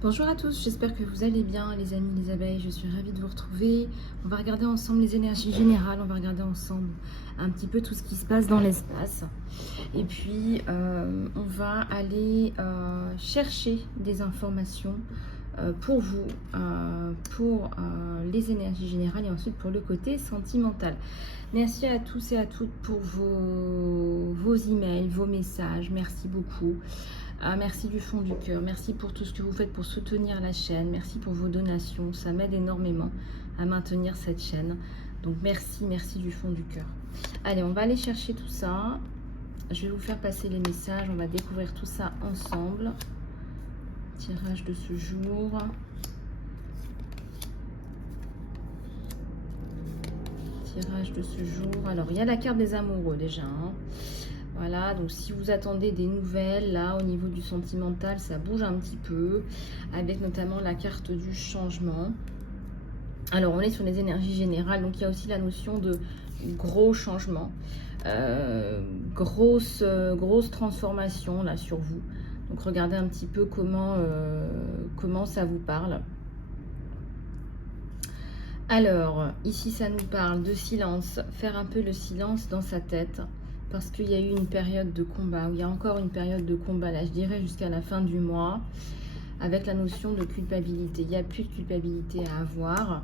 Bonjour à tous, j'espère que vous allez bien les amis, les abeilles, je suis ravie de vous retrouver. On va regarder ensemble les énergies générales, on va regarder ensemble un petit peu tout ce qui se passe dans l'espace. Et puis on va aller chercher des informations pour vous, pour les énergies générales et ensuite pour le côté sentimental. Merci à tous et à toutes pour vos emails, vos messages, merci beaucoup. Merci du fond du cœur, merci pour tout ce que vous faites pour soutenir la chaîne, merci pour vos donations, ça m'aide énormément à maintenir cette chaîne. Donc merci, merci du fond du cœur. Allez, on va aller chercher tout ça. Je vais vous faire passer les messages, on va découvrir tout ça ensemble. Tirage de ce jour. Tirage de ce jour. Alors, il y a la carte des amoureux déjà, hein. Voilà, donc si vous attendez des nouvelles, là, au niveau du sentimental, ça bouge un petit peu, avec notamment la carte du changement. Alors, on est sur les énergies générales, donc il y a aussi la notion de gros changement, grosse transformation, là, sur vous. Donc, regardez un petit peu comment ça vous parle. Alors, ici, ça nous parle de silence, faire un peu le silence dans sa tête. Parce qu'il y a eu une période de combat, ou il y a encore une période de combat, là je dirais jusqu'à la fin du mois, avec la notion de culpabilité. Il n'y a plus de culpabilité à avoir,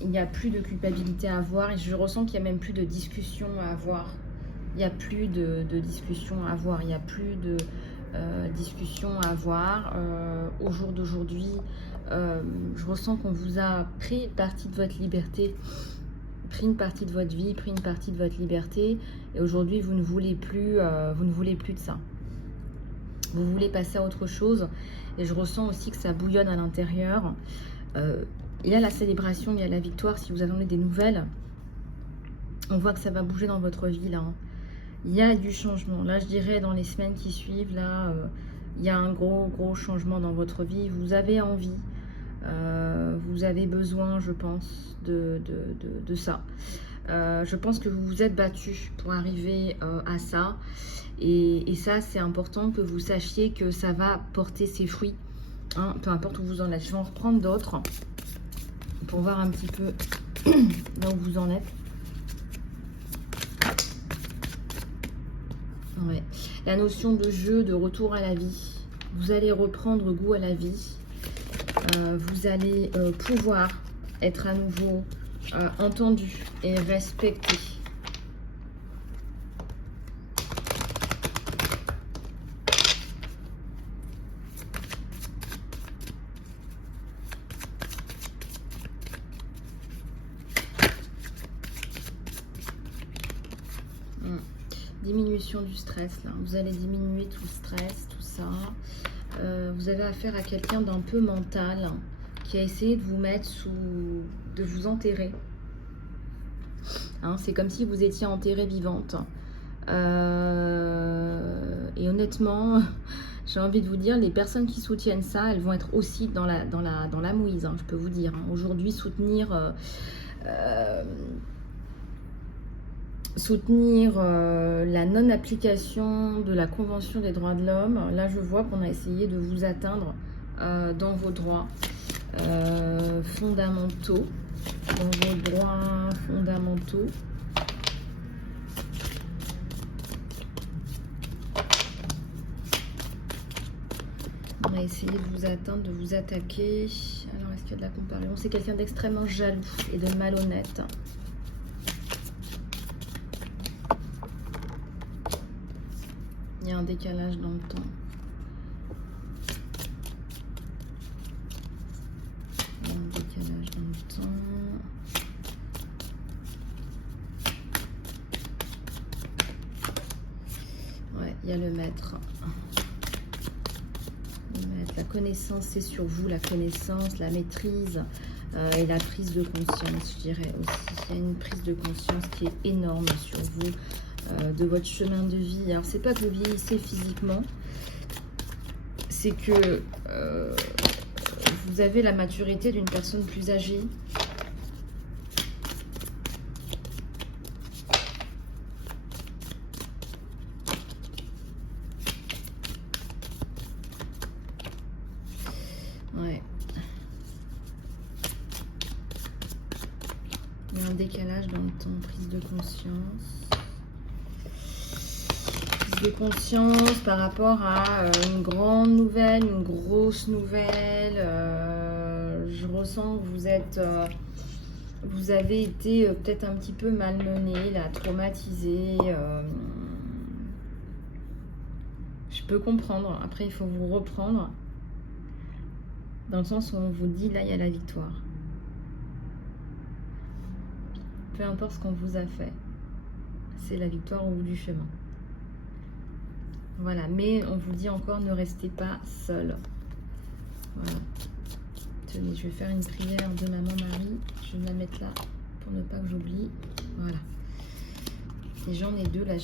il n'y a plus de culpabilité à avoir, et je ressens qu'il n'y a même plus de discussion à avoir. Il n'y a plus de discussion à avoir, il n'y a plus de discussion à avoir. Au jour d'aujourd'hui, je ressens qu'on vous a pris une partie de votre liberté, pris une partie de votre vie, pris une partie de votre liberté, et aujourd'hui vous ne voulez plus de ça. Vous voulez passer à autre chose, et je ressens aussi que ça bouillonne à l'intérieur. Il y a la célébration, il y a la victoire. Si vous attendez des nouvelles, on voit que ça va bouger dans votre vie là, hein. Il y a du changement. Là, je dirais dans les semaines qui suivent, là, il y a un gros changement dans votre vie. Vous avez envie. Vous avez besoin, je pense, de ça. Je pense que vous vous êtes battu pour arriver à ça. Et ça, c'est important que vous sachiez que ça va porter ses fruits, hein, peu importe où vous en êtes. Je vais en reprendre d'autres pour voir un petit peu là où vous en êtes. Ouais. La notion de jeu, de retour à la vie. Vous allez reprendre goût à la vie. Vous allez pouvoir être à nouveau entendu et respecté. Diminution du stress, là. Vous allez diminuer tout le stress, tout ça. Vous avez affaire à quelqu'un d'un peu mental qui a essayé de vous mettre de vous enterrer. Hein, c'est comme si vous étiez enterrée vivante. Et honnêtement, j'ai envie de vous dire, les personnes qui soutiennent ça, elles vont être aussi dans la mouise, hein, je peux vous dire. Hein. Aujourd'hui, soutenir la non-application de la Convention des droits de l'homme. Là, je vois qu'on a essayé de vous atteindre dans vos droits fondamentaux. Dans vos droits fondamentaux. On a essayé de vous atteindre, de vous attaquer. Alors, est-ce qu'il y a de la comparaison? C'est quelqu'un d'extrêmement jaloux et de malhonnête. Il y a un décalage dans le temps. Il y a un décalage dans le temps. Ouais, il y a le maître. La connaissance, c'est sur vous, la connaissance, la maîtrise et la prise de conscience, je dirais aussi. Il y a une prise de conscience qui est énorme sur vous. De votre chemin de vie. Alors, c'est pas que vous vieillissez physiquement, c'est que vous avez la maturité d'une personne plus âgée. Ouais. Il y a un décalage dans le temps, prise de conscience. Prise de conscience par rapport à une grande nouvelle, une grosse nouvelle. Je ressens que vous avez été peut-être un petit peu malmené, là, traumatisé. Je peux comprendre. Après, il faut vous reprendre. Dans le sens où on vous dit, là, il y a la victoire. Peu importe ce qu'on vous a fait, c'est la victoire au bout du chemin. Voilà, mais on vous dit encore, ne restez pas seul. Voilà. Tenez, je vais faire une prière de Maman Marie. Je vais me la mettre là pour ne pas que j'oublie. Voilà. Et j'en ai deux, là,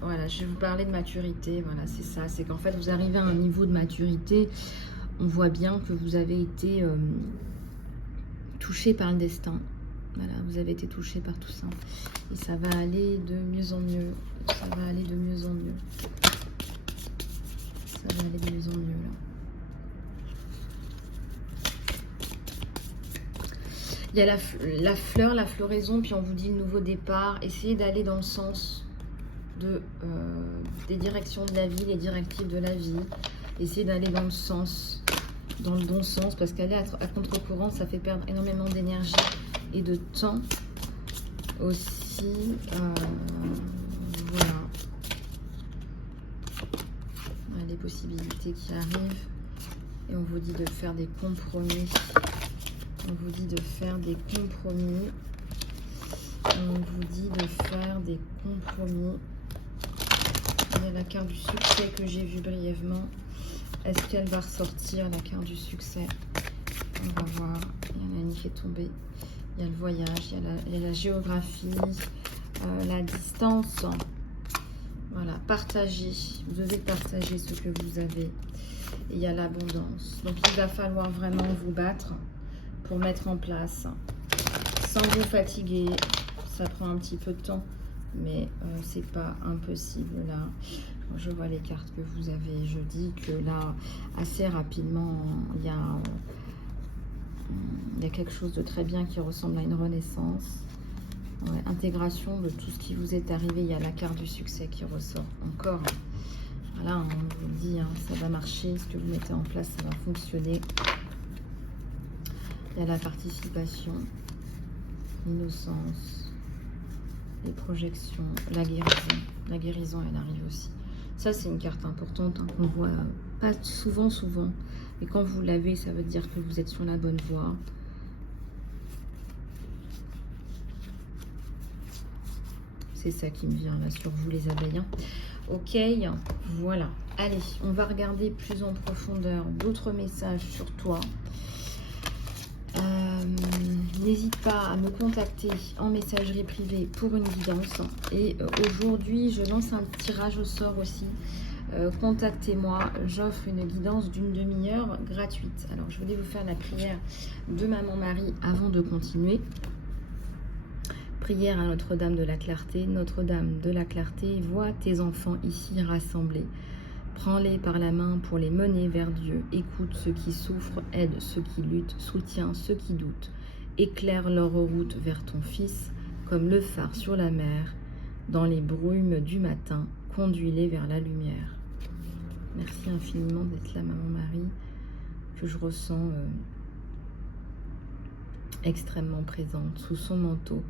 voilà, je vais vous parler de maturité. Voilà, c'est ça. C'est qu'en fait, vous arrivez à un niveau de maturité. On voit bien que vous avez été touché par le destin. Voilà, vous avez été touché par tout ça. Et ça va aller de mieux en mieux. Ça va aller de mieux en mieux. Ça va aller de mieux en mieux, là. Il y a la fleur, la floraison, puis on vous dit le nouveau départ. Essayez d'aller dans le sens des directions de la vie, les directives de la vie. Essayez d'aller dans le sens, dans le bon sens, parce qu'aller à contre-courant, ça fait perdre énormément d'énergie et de temps aussi. Voilà. Les possibilités qui arrivent. Et on vous dit de faire des compromis. On vous dit de faire des compromis. On vous dit de faire des compromis. Il y a la carte du succès que j'ai vue brièvement. Est-ce qu'elle va ressortir, la carte du succès? On va voir. Il y en a une qui est tombée. Il y a le voyage, il y a la géographie, la distance. Voilà, partagez. Vous devez partager ce que vous avez. Et il y a l'abondance. Donc, il va falloir vraiment vous battre pour mettre en place, sans vous fatiguer. Ça prend un petit peu de temps, mais c'est pas impossible là. Je vois les cartes que vous avez. Je dis que là, assez rapidement, il y a quelque chose de très bien qui ressemble à une renaissance. Ouais, intégration de tout ce qui vous est arrivé. Il y a la carte du succès qui ressort encore. Voilà, on vous le dit, hein, ça va marcher. Ce que vous mettez en place, ça va fonctionner. Il y a la participation, l'innocence, les projections, la guérison. La guérison, elle arrive aussi. Ça, c'est une carte importante hein, qu'on voit pas souvent. Mais quand vous l'avez, ça veut dire que vous êtes sur la bonne voie. C'est ça qui me vient là sur vous, les abeilles. Hein. Ok, voilà. Allez, on va regarder plus en profondeur d'autres messages sur toi. N'hésite pas à me contacter en messagerie privée pour une guidance. Et aujourd'hui, je lance un tirage au sort aussi. Contactez-moi, j'offre une guidance d'une demi-heure gratuite. Alors, je voulais vous faire la prière de Maman Marie avant de continuer. Prière à Notre-Dame de la Clarté. Notre-Dame de la Clarté, vois tes enfants ici rassemblés. Prends-les par la main pour les mener vers Dieu. Écoute ceux qui souffrent, aide ceux qui luttent, soutiens ceux qui doutent. Éclaire leur route vers ton Fils, comme le phare sur la mer. Dans les brumes du matin, conduis-les vers la lumière. Merci infiniment d'être là, Maman Marie, que je ressens extrêmement présente, sous son manteau.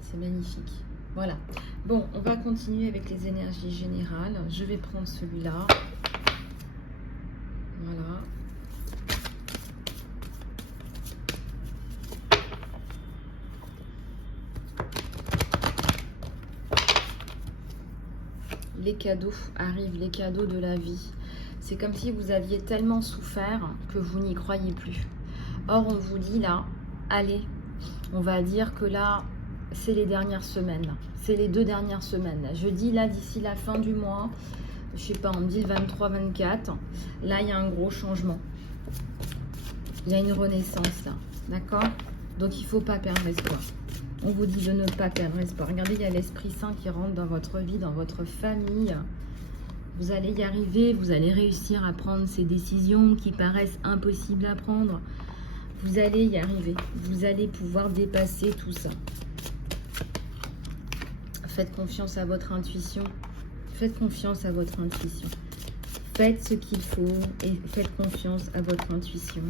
C'est magnifique. Voilà. Bon, on va continuer avec les énergies générales. Je vais prendre celui-là. Voilà. Les cadeaux arrivent, les cadeaux de la vie. C'est comme si vous aviez tellement souffert que vous n'y croyez plus. Or, on vous dit là, allez, on va dire que là, c'est les dernières semaines. C'est les 2 dernières semaines. Je dis là, d'ici la fin du mois, je sais pas, on me dit le 23-24. Là, il y a un gros changement. Il y a une renaissance là. D'accord? Donc, il ne faut pas perdre espoir. On vous dit de ne pas perdre espoir. Regardez, il y a l'Esprit Saint qui rentre dans votre vie, dans votre famille. Vous allez y arriver, vous allez réussir à prendre ces décisions qui paraissent impossibles à prendre. Vous allez y arriver. Vous allez pouvoir dépasser tout ça. Faites confiance à votre intuition. Faites confiance à votre intuition. Faites ce qu'il faut et faites confiance à votre intuition.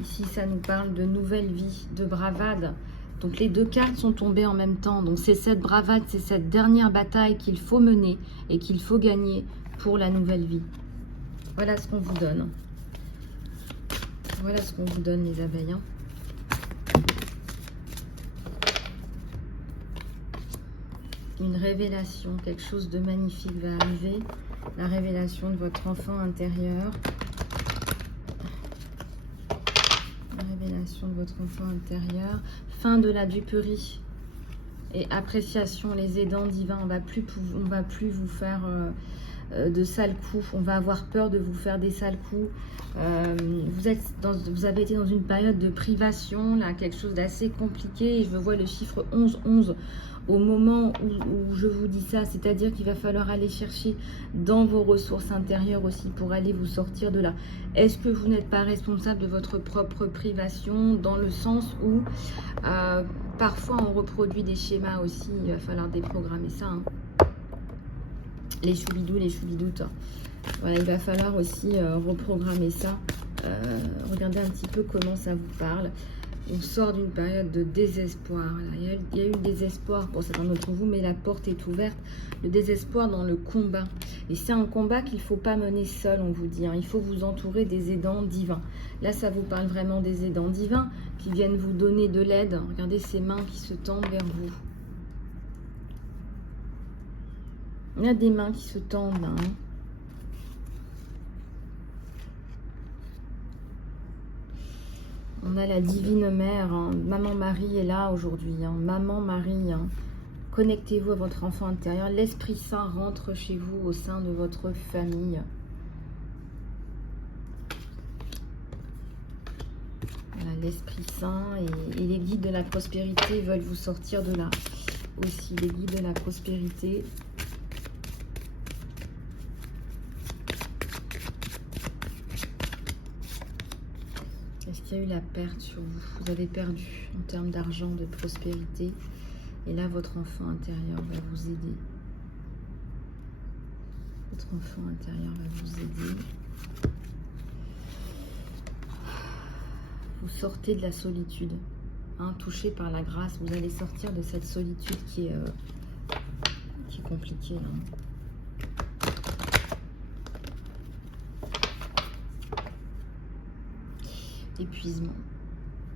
Ici, ça nous parle de nouvelle vie, de bravade. Donc, les deux cartes sont tombées en même temps. Donc, c'est cette bravade, c'est cette dernière bataille qu'il faut mener et qu'il faut gagner pour la nouvelle vie. Voilà ce qu'on vous donne. Voilà ce qu'on vous donne, les abeilles. Une révélation, quelque chose de magnifique va arriver. La révélation de votre enfant intérieur. De votre enfant intérieur, fin de la duperie et appréciation, les aidants divins. On va plus vous faire de sales coups, on va avoir peur de vous faire des sales coups. Vous avez été dans une période de privation, là, quelque chose d'assez compliqué, et je vois le chiffre 11 au moment où je vous dis ça, c'est-à-dire qu'il va falloir aller chercher dans vos ressources intérieures aussi pour aller vous sortir de là. Est-ce que vous n'êtes pas responsable de votre propre privation, dans le sens où parfois on reproduit des schémas aussi, il va falloir déprogrammer ça, hein. Les choubidous, les choubidoutes. Voilà, il va falloir aussi reprogrammer ça. Regardez un petit peu comment ça vous parle. On sort d'une période de désespoir. Là. Il y a eu le désespoir pour certains d'entre vous, mais la porte est ouverte. Le désespoir dans le combat. Et c'est un combat qu'il ne faut pas mener seul, on vous dit. Hein. Il faut vous entourer des aidants divins. Là, ça vous parle vraiment des aidants divins qui viennent vous donner de l'aide. Regardez ces mains qui se tendent vers vous. Il y a des mains qui se tendent. Hein. On a la divine mère, hein. Maman Marie est là aujourd'hui, hein. Maman Marie, hein. Connectez-vous à votre enfant intérieur. L'Esprit Saint rentre chez vous au sein de votre famille. Voilà, l'Esprit Saint et les guides de la prospérité veulent vous sortir de là. Aussi, les guides de la prospérité. Est-ce qu'il y a eu la perte sur vous? Vous avez perdu en termes d'argent, de prospérité. Et là, votre enfant intérieur va vous aider. Votre enfant intérieur va vous aider. Vous sortez de la solitude. Hein, touché par la grâce, vous allez sortir de cette solitude qui est compliquée. Hein. Épuisement.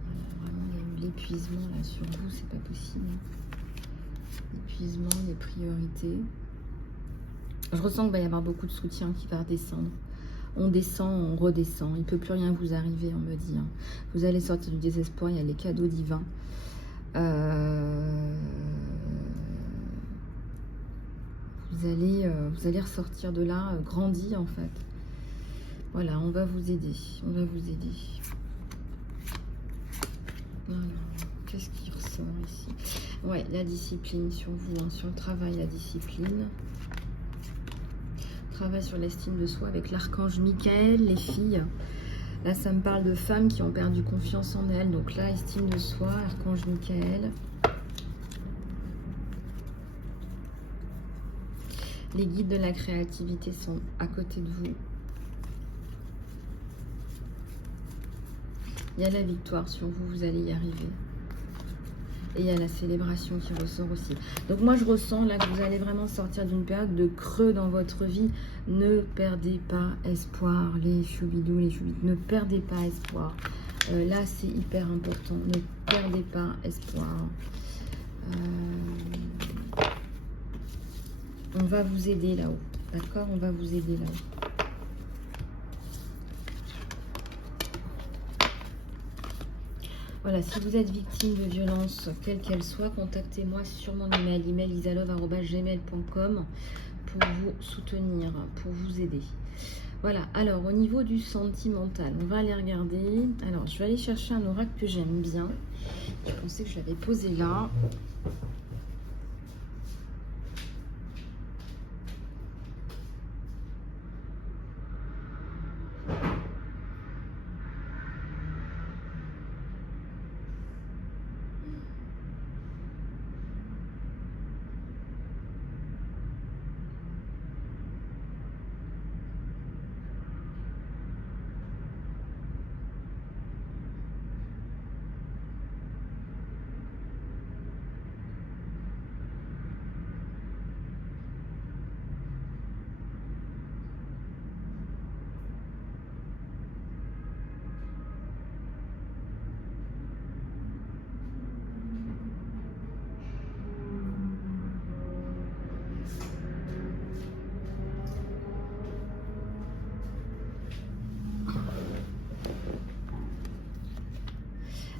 Voilà, vraiment, il y a eu l'épuisement là sur vous, c'est pas possible. Épuisement, les priorités. Je ressens qu'il va y avoir beaucoup de soutien qui va redescendre. On descend, on redescend. Il ne peut plus rien vous arriver, on me dit. Hein. Vous allez sortir du désespoir, il y a les cadeaux divins. Vous allez ressortir de là, grandi en fait. Voilà, on va vous aider. On va vous aider. Voilà. Qu'est-ce qui ressort ici? Ouais, la discipline sur vous, hein, sur le travail, la discipline. Travail sur l'estime de soi avec l'archange Michael, les filles. Là, ça me parle de femmes qui ont perdu confiance en elles. Donc là, estime de soi, archange Michael. Les guides de la créativité sont à côté de vous. Il y a la victoire sur vous, vous allez y arriver. Et il y a la célébration qui ressort aussi. Donc moi, je ressens là que vous allez vraiment sortir d'une période de creux dans votre vie. Ne perdez pas espoir, les choubidous, les choubites. Ne perdez pas espoir. Là, c'est hyper important. Ne perdez pas espoir. On va vous aider là-haut. D'accord? On va vous aider là-haut. Voilà, si vous êtes victime de violence, quelle qu'elle soit, contactez-moi sur mon email, isalove@gmail.com pour vous soutenir, pour vous aider. Voilà, alors au niveau du sentimental, on va aller regarder. Alors, je vais aller chercher un oracle que j'aime bien. Je pensais que je l'avais posé là.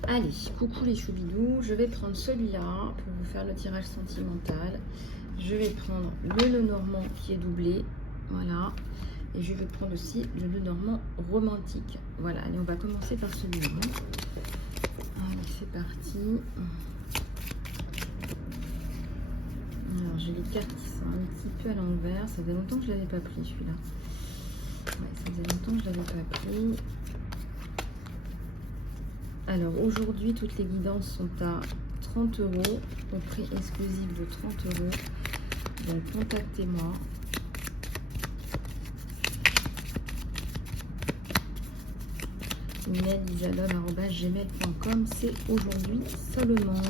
Allez, coucou les choubidous, je vais prendre celui-là pour vous faire le tirage sentimental. Je vais prendre le Lenormand qui est doublé, voilà. Et je vais prendre aussi le Lenormand romantique. Voilà, allez, on va commencer par celui-là. Allez, c'est parti. Alors, j'ai les cartes qui sont un petit peu à l'envers. Ça faisait longtemps que je ne l'avais pas pris, celui-là. Ouais, ça faisait longtemps que je ne l'avais pas pris. Alors aujourd'hui, toutes les guidances sont à 30 € au prix exclusif de 30 €. Donc contactez-moi. email.isadol@gmail.com. C'est aujourd'hui seulement.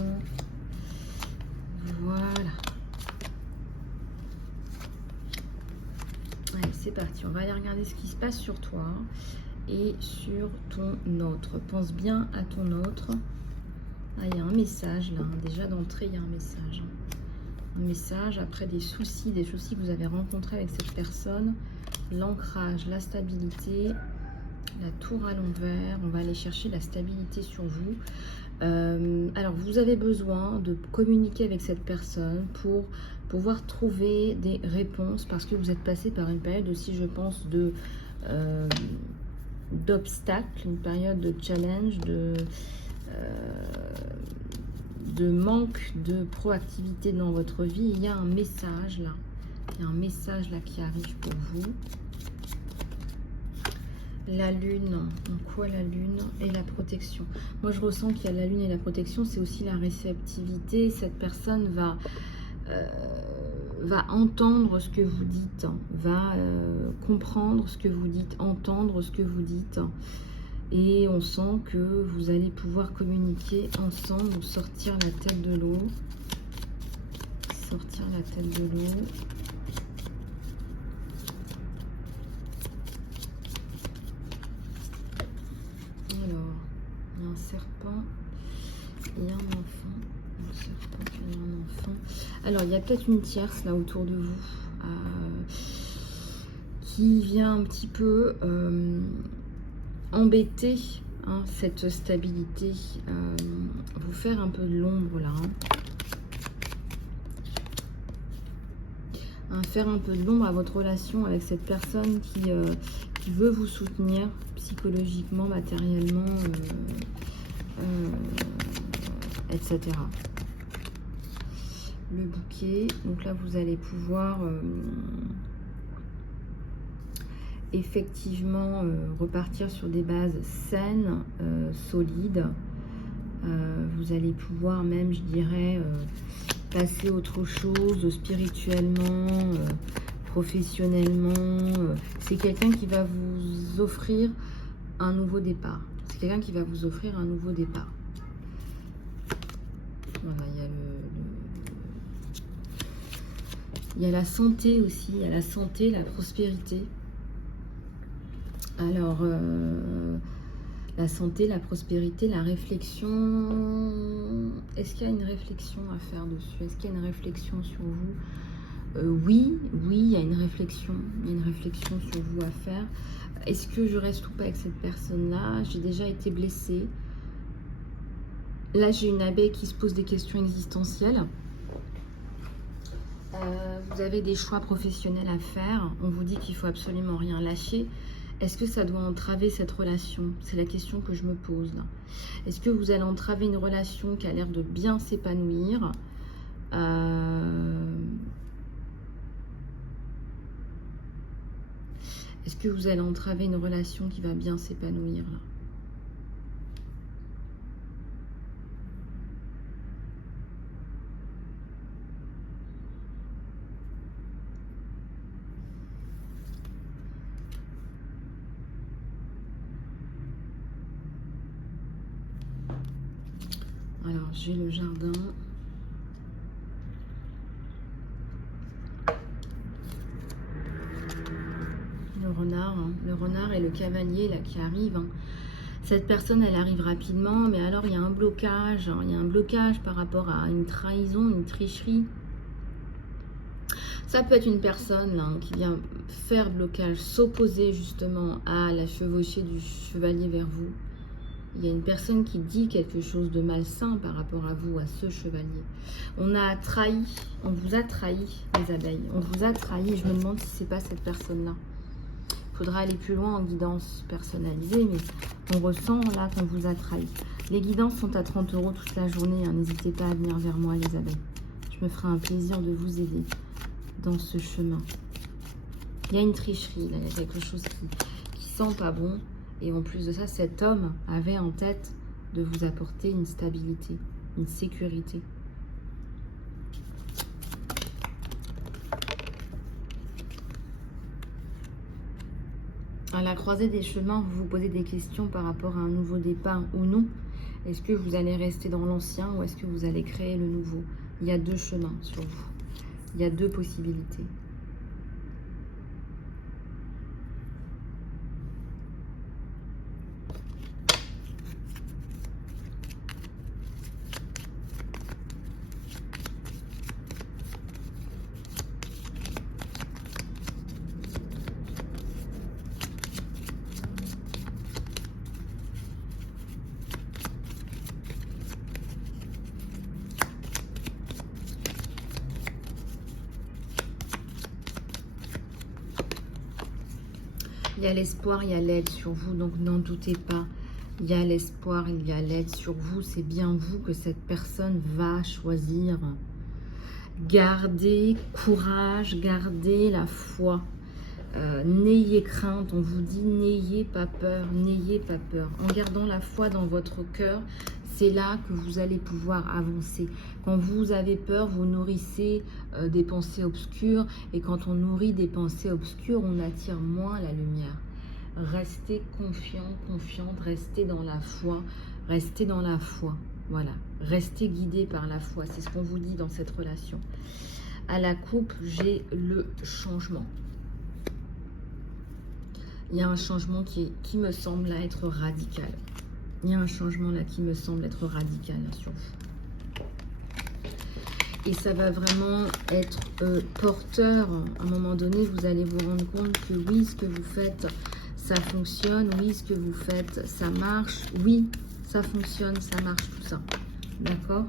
Voilà. Allez, c'est parti. On va aller regarder ce qui se passe sur toi et sur ton autre. Pense bien à ton autre. Ah, il y a un message là, déjà d'entrée, il y a un message. Un message après des soucis que vous avez rencontrés avec cette personne. L'ancrage, la stabilité, la tour à l'envers. On va aller chercher la stabilité sur vous. Alors, vous avez besoin de communiquer avec cette personne pour pouvoir trouver des réponses parce que vous êtes passé par une période aussi, je pense, d'obstacles, une période de challenge, de manque de proactivité dans votre vie. Il y a un message là, qui arrive pour vous. La lune, en quoi la lune et la protection. Moi je ressens qu'il y a la lune et la protection, c'est aussi la réceptivité. Cette personne va entendre ce que vous dites, va comprendre ce que vous dites, entendre ce que vous dites. Et on sent que vous allez pouvoir communiquer ensemble ou sortir la tête de l'eau. Sortir la tête de l'eau. Alors, il y a un serpent et un enfant. Un serpent et un enfant. Alors, il y a peut-être une tierce là autour de vous qui vient un petit peu embêter cette stabilité, vous faire un peu de l'ombre là. Faire un peu de l'ombre à votre relation avec cette personne qui veut vous soutenir psychologiquement, matériellement, etc. Le bouquet, donc là vous allez pouvoir effectivement repartir sur des bases saines, solides. Vous allez pouvoir même, je dirais, passer autre chose spirituellement, professionnellement. C'est quelqu'un qui va vous offrir un nouveau départ. C'est quelqu'un qui va vous offrir un nouveau départ. Voilà, il y a la santé aussi, il y a la santé, la prospérité. Alors, la santé, la prospérité, la réflexion. Est-ce qu'il y a une réflexion à faire dessus? Est-ce qu'il y a une réflexion sur vous? Oui, il y a une réflexion. Il y a une réflexion sur vous à faire. Est-ce que je reste ou pas avec cette personne-là? J'ai déjà été blessée. Là, j'ai une abeille qui se pose des questions existentielles. Vous avez des choix professionnels à faire. On vous dit qu'il faut absolument rien lâcher. Est-ce que ça doit entraver cette relation? C'est la question que je me pose là. Est-ce que vous allez entraver une relation qui a l'air de bien s'épanouir? Est-ce que vous allez entraver une relation qui va bien s'épanouir là? Alors, j'ai le jardin. Le renard, hein. Le renard et le cavalier là qui arrivent. Hein. Cette personne, elle arrive rapidement, mais alors il y a un blocage. Hein. Il y a un blocage par rapport à une trahison, une tricherie. Ça peut être une personne là, qui vient faire blocage, s'opposer justement à la chevauchée du chevalier vers vous. Il y a une personne qui dit quelque chose de malsain par rapport à vous, à ce chevalier. On a trahi, on vous a trahi, les abeilles. On vous a trahi et je me demande si c'est pas cette personne-là. Il faudra aller plus loin en guidance personnalisée, mais on ressent là qu'on vous a trahi. Les guidances sont à 30 € toute la journée. Hein. N'hésitez pas à venir vers moi, les abeilles. Je me ferai un plaisir de vous aider dans ce chemin. Il y a une tricherie, là. Il y a quelque chose qui sent pas bon. Et en plus de ça, cet homme avait en tête de vous apporter une stabilité, une sécurité. À la croisée des chemins, vous vous posez des questions par rapport à un nouveau départ ou non. Est-ce que vous allez rester dans l'ancien ou est-ce que vous allez créer le nouveau? Il y a deux chemins sur vous. Il y a deux possibilités. Il y a l'espoir, il y a l'aide sur vous, donc n'en doutez pas. Il y a l'espoir, il y a l'aide sur vous. C'est bien vous que cette personne va choisir. Gardez courage, gardez la foi. N'ayez crainte, on vous dit n'ayez pas peur, n'ayez pas peur. En gardant la foi dans votre cœur, c'est là que vous allez pouvoir avancer. Quand vous avez peur, vous nourrissez des pensées obscures. Et quand on nourrit des pensées obscures, on attire moins la lumière. Restez confiant, confiante, restez dans la foi. Restez dans la foi. Voilà. Restez guidé par la foi. C'est ce qu'on vous dit dans cette relation. À la coupe, j'ai le changement. Il y a un changement qui me semble être radical. Il y a un changement là qui me semble être radical sur vous. Et ça va vraiment être porteur. À un moment donné, vous allez vous rendre compte que oui, ce que vous faites, ça fonctionne. Oui, ce que vous faites, ça marche. Oui, ça fonctionne, ça marche, tout ça. D'accord?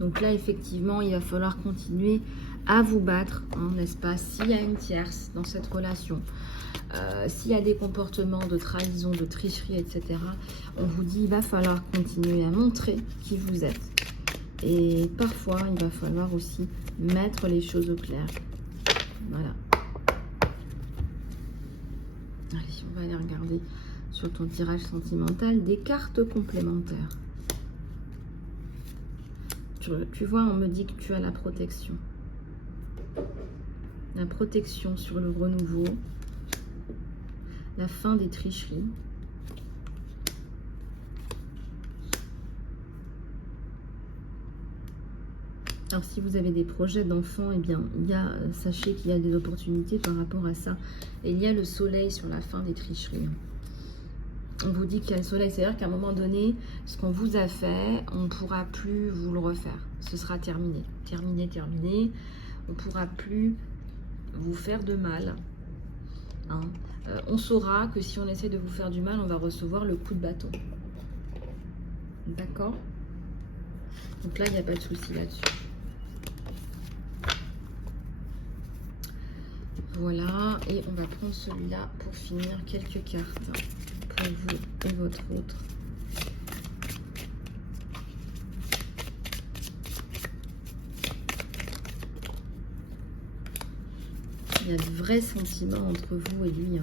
Donc là, effectivement, il va falloir continuer à vous battre, hein, n'est-ce pas? S'il y a une tierce dans cette relation, s'il y a des comportements de trahison, de tricherie, etc., on vous dit il va falloir continuer à montrer qui vous êtes. Et parfois, il va falloir aussi mettre les choses au clair. Voilà. Allez, on va aller regarder sur ton tirage sentimental des cartes complémentaires. Tu vois, on me dit que tu as la protection. La protection sur le renouveau. La fin des tricheries. Alors, si vous avez des projets d'enfants, eh bien, sachez qu'il y a des opportunités par rapport à ça. Et il y a le soleil sur la fin des tricheries. On vous dit qu'il y a le soleil, c'est-à-dire qu'à un moment donné, ce qu'on vous a fait, on ne pourra plus vous le refaire. Ce sera terminé. Terminé, terminé. On ne pourra plus vous faire de mal. Hein. On saura que si on essaie de vous faire du mal, on va recevoir le coup de bâton. D'accord? Donc là, il n'y a pas de souci là-dessus. Voilà, et on va prendre celui-là pour finir, quelques cartes pour vous et votre autre. Il y a de vrais sentiments entre vous et lui.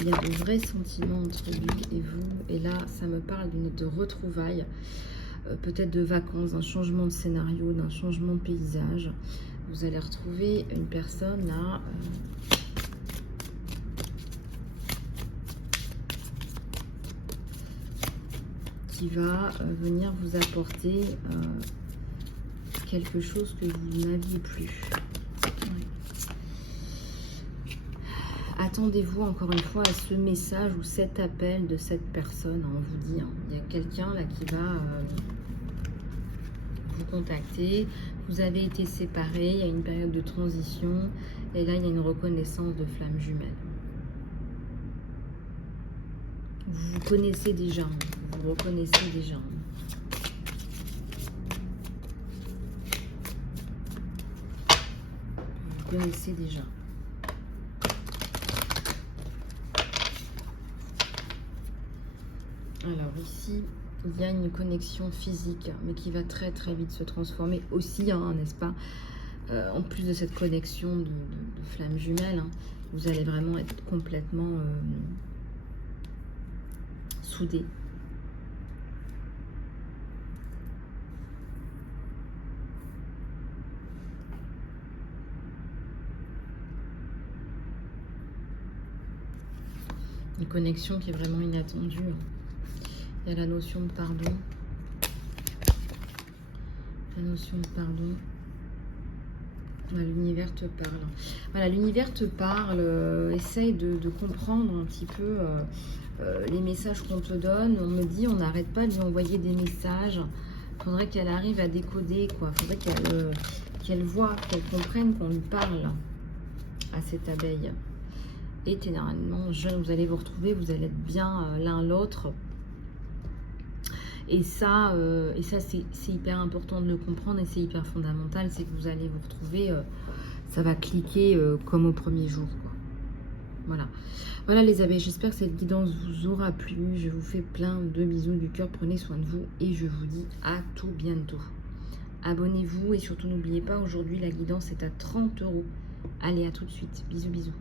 Il y a de vrais sentiments entre lui et vous. Et là, ça me parle de retrouvailles, peut-être de vacances, d'un changement de scénario, d'un changement de paysage. Vous allez retrouver une personne là... qui va venir vous apporter quelque chose que vous n'aviez plus. Attendez-vous encore une fois à ce message ou cet appel de cette personne. On vous dit, il y a quelqu'un là qui va vous contacter. Vous avez été séparés, il y a une période de transition. Et là, il y a une reconnaissance de flamme jumelle. Vous vous connaissez déjà, vous vous reconnaissez déjà. Vous vous connaissez déjà. Alors ici, il y a une connexion physique, mais qui va très très vite se transformer aussi, n'est-ce pas? En plus de cette connexion de flamme jumelle, vous allez vraiment être complètement soudés. Une connexion qui est vraiment inattendue. Il y a la notion de pardon. La notion de pardon. L'univers te parle. Voilà, l'univers te parle. Essaye de comprendre un petit peu les messages qu'on te donne. On me dit, on n'arrête pas de lui envoyer des messages. Il faudrait qu'elle arrive à décoder, quoi. Il faudrait qu'elle voit, qu'elle comprenne qu'on lui parle à cette abeille. Éternellement jeune, vous allez vous retrouver, vous allez être bien l'un l'autre. Et ça c'est hyper important de le comprendre et c'est hyper fondamental, c'est que vous allez vous retrouver, ça va cliquer comme au premier jour, quoi. Voilà. Voilà les abeilles, j'espère que cette guidance vous aura plu. Je vous fais plein de bisous du cœur, prenez soin de vous et je vous dis à tout bientôt. Abonnez-vous et surtout n'oubliez pas, aujourd'hui la guidance est à 30 €. Allez, à tout de suite. Bisous, bisous.